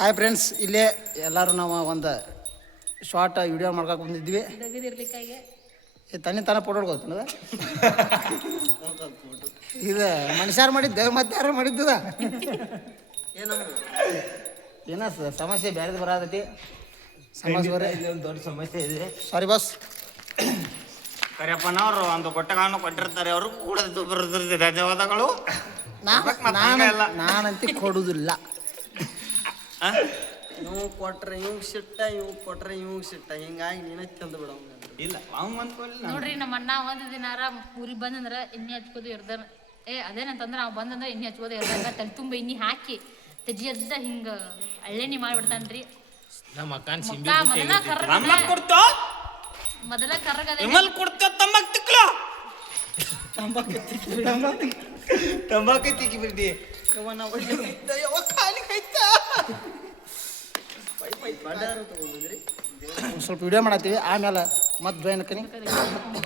Hi friends, ಇಲ್ಲೇ ಎಲ್ಲರೂ ನಾವು ಒಂದು ಶಾರ್ಟ್ ವಿಡಿಯೋ ಮಾಡ್ಕೊಕೆ ಬಂದಿದ್ವಿ. ತನ್ನ ಫೋಟೋ ಹೊಡ್ಕೋತನದ ಇದು ಮನುಷ್ಯಾರು ಮಾಡಿದ್ದ ಮತ್ತೆ ಯಾರು ಮಾಡಿದ್ದದ ಏನೋ ಸಮಸ್ಯೆ ಬೇರೆ ಬರತೈತಿ. ಸಮಸ್ಯೆ ಒಂದು ದೊಡ್ಡ ಸಮಸ್ಯೆ ಇದೆ. Sorry boss. ಕರಿಯಪ್ಪನವರು ಒಂದು ಕೊಟ್ಟೆಗಳನ್ನು ಕೊಟ್ಟಿರ್ತಾರೆ, ಅವರು ಕೂಡ ಬರೆದಿರ್ತಾರೆ ಧನ್ಯವಾದಗಳು. ನಾನಂತ ಕೊಡುದಿಲ್ಲ. ಇವ್ ಕೊಟ್ರೆ ಇವ್ ಸಿಟ್ಟ, ಇವ್ ಕೊಟ್ರೆ ಇವ್ ಸಿಟ್ಟ, ಹಿಂಗಾಗಿ ನೀನ ತಿಂದು ಬಿಡ. ಇಲ್ಲ ಅವ್ ಅಂದ್ಕೊಳ್ಳಿಲ್ಲ ನೋಡ್ರಿ, ನಮ್ಮ ಅಣ್ಣ ಒಂದು ದಿನಾರ ಊರಿಗೆ ಬಂದಂದ್ರ ಎಣ್ಣೆ ಹಚ್ಕೋದು ಇರ್ದಾರ. ಅದೇನಂತಂದ್ರ ಅವ್ ಬಂದಂದ್ರ ಎಣ್ಣೆ ಹಚ್ಕೋದು ಇರ್ದಾಗ ತಲೆ ತುಂಬ ಎಣ್ಣೆ ಹಾಕಿ ತೆಜಿ ಅದ್ದ ಹಿಂಗ ಹಳ್ಳೆಣ್ಣಿ ಮಾಡ್ಬಿಡ್ತಾನ್ರಿ. ನಮ್ಮ ಅಕ್ಕನ ಮೊದಲ ಕರ್ರಗದ ತಂಬಾಕು ತಿಕ್ಕಿ ಬಿಡ್ತಿ. ಸ್ವಲ್ಪ ವಿಡಿಯೋ ಮಾಡತ್ತೀವಿ, ಆಮೇಲೆ ಮತ್ತೆ ಜಾಯ್ನ್ ಆಕನಿ.